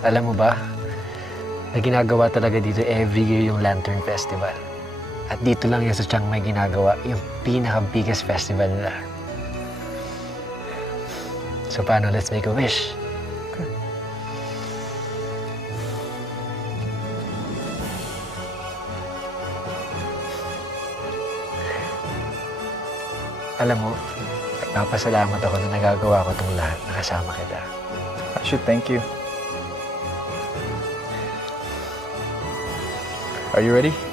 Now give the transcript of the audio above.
Alam mo ba, na ginagawa talaga dito every year yung Lantern Festival. At dito lang yan sa Chiang Mai ginagawa yung pinaka-biggest festival nila. So paano, let's make a wish. Alam mo, nagpapasalamat ako na nagagawa ko itong lahat na kasama kita. I should thank you. Are you ready?